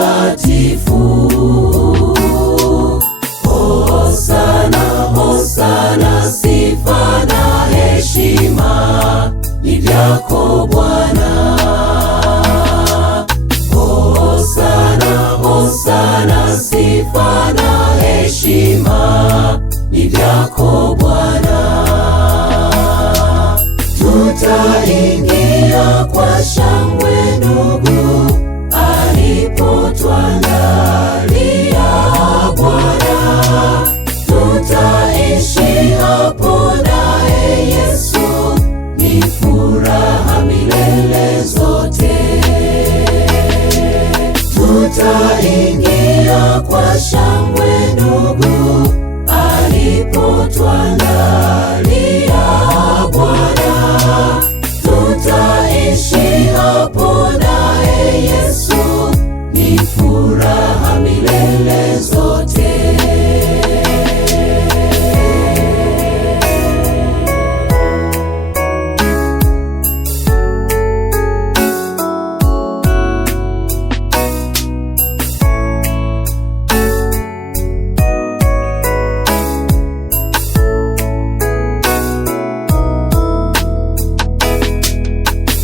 Umtakatifu. Hosana, hosana, sifa na heshima ni vyako Bwana. Hosana, hosana, sifa na heshima ni vyako Bwana. Tutaingia kwa shangwe ndugu, alipotwandalia Bwana. Tutaishi hapo naye Yesu, ni furaha milele zote. Tutaingia kwa shangwe ndugu, alipotwandalia Bwana. Tutaishi hapo naye Yesu, ni furaha milele zote.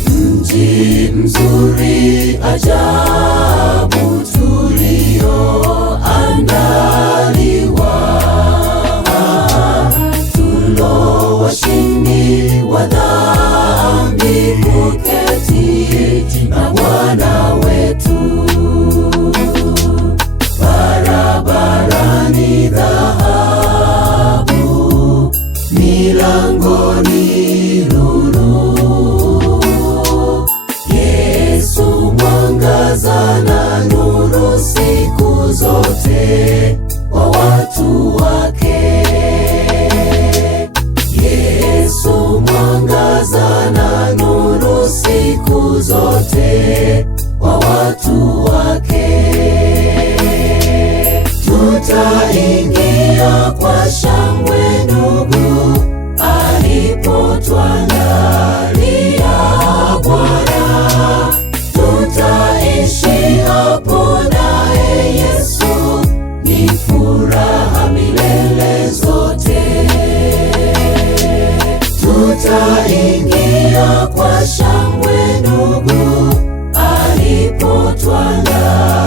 Mji mzuri ajabu tulioandaliwa, tulo washindi wa dhambi, kuketi na Bwana wetu. Barabarani dhahabu, milangoni nuru. Yesu mwangaza na nuru siku zote kwa watu wake. Yesu mwangaza na nuru siku zote kwa watu wake. Tutaingia kwa shangwe ndugu, alipotwandalia Bwana. Tutaishi hapo naye Yesu, ni furaha milele zote. Tutaingia kwa shangwe ndugu, alipotwandalia